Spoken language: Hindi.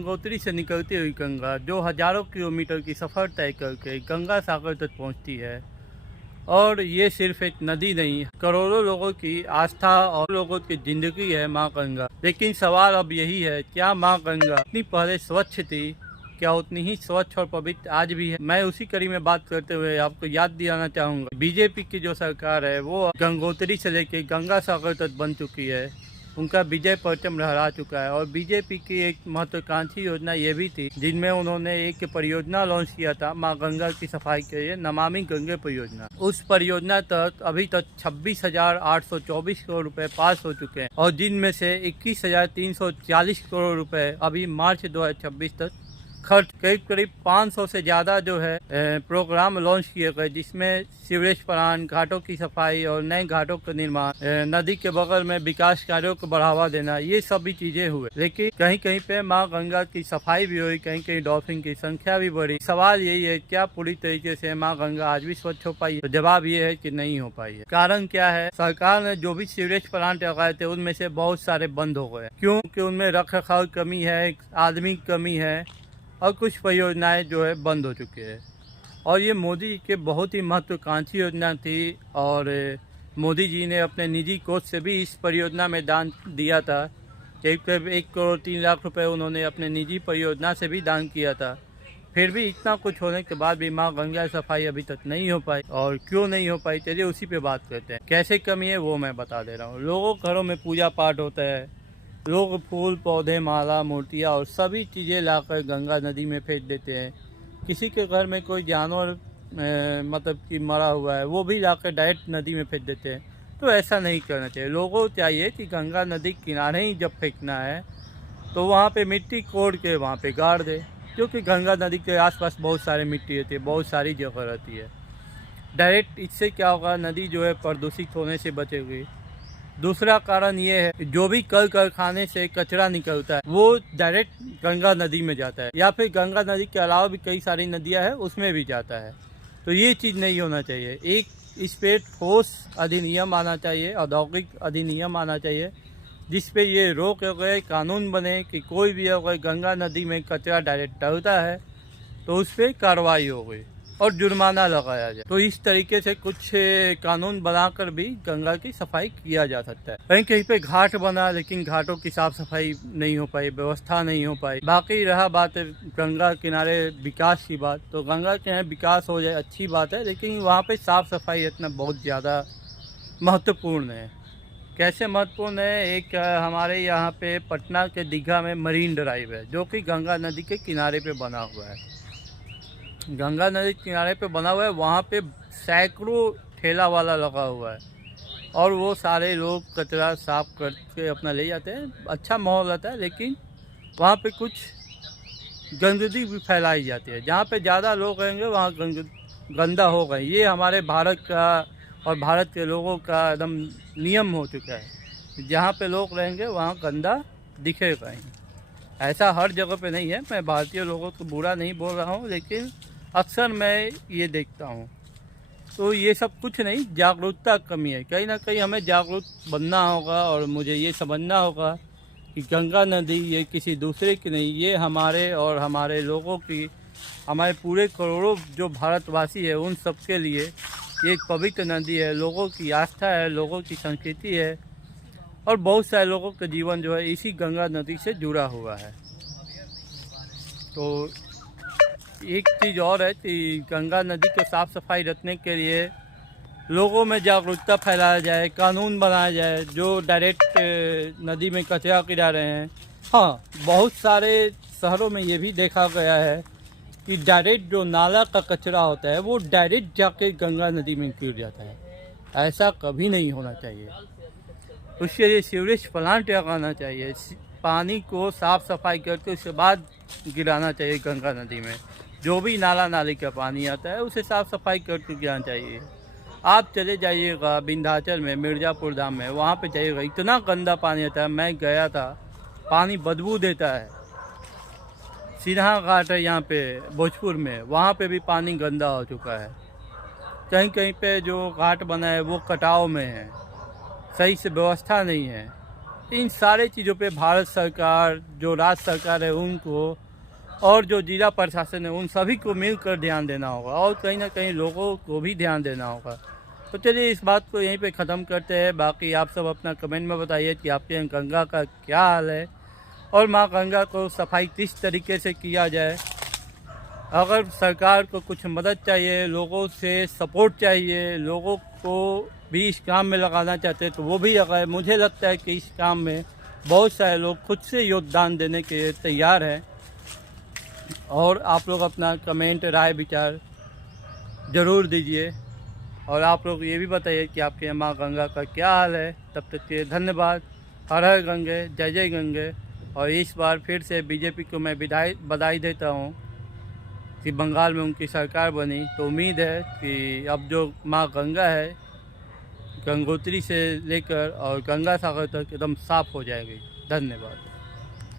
गंगोत्री से निकलती हुई गंगा जो हजारों किलोमीटर की सफ़र तय करके गंगा सागर तक पहुंचती है। और ये सिर्फ एक नदी नहीं, करोड़ों लोगों की आस्था और लोगों की जिंदगी है माँ गंगा। लेकिन सवाल अब यही है, क्या माँ गंगा इतनी पहले स्वच्छ थी, क्या उतनी ही स्वच्छ और पवित्र आज भी है? मैं उसी कड़ी में बात करते हुए आपको याद दिलाना चाहूँगा, बीजेपी की जो सरकार है वो गंगोत्री से लेकर गंगा सागर तक बन चुकी है। उनका विजय परचम लहरा चुका है। और बीजेपी की एक महत्वाकांक्षी योजना ये भी थी, जिनमें उन्होंने एक परियोजना लॉन्च किया था माँ गंगा की सफाई के लिए, नमामि गंगे परियोजना। उस परियोजना तक अभी तक 26,824 करोड़ रुपए पास हो चुके हैं, और जिनमें से 21,340 करोड़ रुपए अभी मार्च 2026 तक खर्च। करीब 500 से ज़्यादा जो है प्रोग्राम लॉन्च किए गए, जिसमें सीवरेज प्लांट, घाटों की सफाई और नए घाटों का निर्माण, नदी के बगल में विकास कार्यों को बढ़ावा देना, ये सभी चीजें हुए। लेकिन कहीं कहीं पे माँ गंगा की सफाई भी हुई, कहीं कहीं डॉल्फिन की संख्या भी बढ़ी। सवाल यही है, क्या पूरी तरीके से माँ गंगा आज भी स्वच्छ हो पाई है? तो जवाब ये है कि नहीं हो पाई है। कारण क्या है? सरकार ने जो भी सीवरेज प्लांट लगाए थे उनमें से बहुत सारे बंद हो गए, क्योंकि उनमें रख रखाव कमी है, आदमी की कमी है, और कुछ परियोजनाएं जो है बंद हो चुकी है। और ये मोदी जी के बहुत ही महत्वाकांक्षी योजना थी, और मोदी जी ने अपने निजी कोष से भी इस परियोजना में दान दिया था। करीब 1,03,00,000 रुपए उन्होंने अपने निजी परियोजना से भी दान किया था। फिर भी इतना कुछ होने के बाद भी माँ गंगा सफाई अभी तक नहीं हो पाई। और क्यों नहीं हो पाई, चलिए उसी पे बात करते हैं। कैसे कमी है वो मैं बता दे रहा हूँ। लोगों के घरों में पूजा पाठ होता है, लोग फूल, पौधे, माला, मूर्तियाँ और सभी चीज़ें लाकर गंगा नदी में फेंक देते हैं। किसी के घर में कोई जानवर मतलब कि मरा हुआ है, वो भी लाकर डायरेक्ट नदी में फेंक देते हैं। तो ऐसा नहीं करना चाहिए। लोगों को चाहिए कि गंगा नदी किनारे ही जब फेंकना है तो वहाँ पे मिट्टी कोड़ के वहाँ पे गाड़ दे, क्योंकि गंगा नदी के आसपास बहुत सारी मिट्टी रहती है, बहुत सारी जगह रहती है। डायरेक्ट इससे क्या होगा, नदी जो है प्रदूषित होने से बचेगी। दूसरा कारण ये है, जो भी कल कारखाने से कचरा निकलता है वो डायरेक्ट गंगा नदी में जाता है, या फिर गंगा नदी के अलावा भी कई सारी नदियां हैं उसमें भी जाता है। तो ये चीज़ नहीं होना चाहिए। एक इस पे ठोस अधिनियम आना चाहिए, औद्योगिक अधिनियम आना चाहिए, जिस पे ये रोक गए, कानून बने कि कोई भी अगर गंगा नदी में कचरा डायरेक्ट डालता है तो उस पर कार्रवाई हो गई और जुर्माना लगाया जाए। तो इस तरीके से कुछ कानून बनाकर भी गंगा की सफाई किया जा सकता है। कहीं कहीं पे घाट बना, लेकिन घाटों की साफ सफाई नहीं हो पाई, व्यवस्था नहीं हो पाई। बाकी रहा बात गंगा किनारे विकास की बात, तो गंगा किनारे विकास हो जाए अच्छी बात है, लेकिन वहाँ पे साफ सफाई इतना बहुत ज़्यादा महत्वपूर्ण है। कैसे महत्वपूर्ण है? एक हमारे यहाँ पे पटना के दीघा में मरीन ड्राइव है, जो कि गंगा नदी के किनारे पे बना हुआ है। गंगा नदी किनारे पे बना हुआ है, वहाँ पे सैकड़ों ठेला वाला लगा हुआ है, और वो सारे लोग कचरा साफ करके अपना ले जाते हैं। अच्छा माहौल रहता है, लेकिन वहाँ पे कुछ गंदगी भी फैलाई जाती है। जहाँ पे ज़्यादा लोग रहेंगे वहाँ गंदा होगा। ये हमारे भारत का और भारत के लोगों का एकदम नियम हो चुका है, जहाँ पे लोग रहेंगे वहाँ गंदा दिखेगा ही। ऐसा हर जगह पे नहीं है, मैं भारतीय लोगों को बुरा नहीं बोल रहा हूँ, लेकिन अक्सर मैं ये देखता हूँ। तो ये सब कुछ नहीं, जागरूकता कमी है। कहीं ना कहीं हमें जागरूक बनना होगा, और मुझे ये समझना होगा कि गंगा नदी ये किसी दूसरे की नहीं, ये हमारे और हमारे लोगों की, हमारे पूरे करोड़ों जो भारतवासी है उन सब के लिए ये एक पवित्र नदी है। लोगों की आस्था है, लोगों की संस्कृति है, और बहुत सारे लोगों का जीवन जो है इसी गंगा नदी से जुड़ा हुआ है। तो एक चीज़ और है कि गंगा नदी को साफ़ सफाई रखने के लिए लोगों में जागरूकता फैलाया जाए, कानून बनाया जाए। जो डायरेक्ट नदी में कचरा गिरा रहे हैं, हाँ, बहुत सारे शहरों में ये भी देखा गया है कि डायरेक्ट जो नाला का कचरा होता है वो डायरेक्ट जाके गंगा नदी में गिर जाता है। ऐसा कभी नहीं होना चाहिए। उसके लिए सीवरेज प्लांट लगाना चाहिए, पानी को साफ़ सफाई करके उसके बाद गिराना चाहिए गंगा नदी में। जो भी नाला नाली का पानी आता है उसे साफ़ सफाई करके गिराना चाहिए। आप चले जाइएगा विंध्याचल में, मिर्ज़ापुर धाम में, वहाँ पे जाइएगा, इतना गंदा पानी आता है। मैं गया था, पानी बदबू देता है। सिन्हा घाट है यहाँ पे भोजपुर में, वहाँ पे भी पानी गंदा हो चुका है। कहीं कहीं पे जो घाट बना है वो कटाव में है, सही से व्यवस्था नहीं है। इन सारे चीज़ों पे भारत सरकार, जो राज्य सरकार है उनको, और जो जिला प्रशासन है उन सभी को मिलकर ध्यान देना होगा, और कहीं ना कहीं लोगों को भी ध्यान देना होगा। तो चलिए इस बात को यहीं पे ख़त्म करते हैं। बाकी आप सब अपना कमेंट में बताइए कि आपके यहाँ गंगा का क्या हाल है, और माँ गंगा को सफाई किस तरीके से किया जाए। अगर सरकार को कुछ मदद चाहिए, लोगों से सपोर्ट चाहिए, लोगों को भी इस काम में लगाना चाहते हैं तो वो भी लगाए। मुझे लगता है कि इस काम में बहुत सारे लोग खुद से योगदान देने के तैयार हैं। और आप लोग अपना कमेंट, राय, विचार ज़रूर दीजिए, और आप लोग ये भी बताइए कि आपके यहाँ माँ गंगा का क्या हाल है। तब तक के धन्यवाद। हर हर गंगे, जय जय गंगे। और इस बार फिर से बीजेपी को मैं बधाई देता हूँ कि बंगाल में उनकी सरकार बनी। तो उम्मीद है कि अब जो माँ गंगा है, गंगोत्री से लेकर और गंगा सागर तक एकदम साफ़ हो जाएगी। धन्यवाद।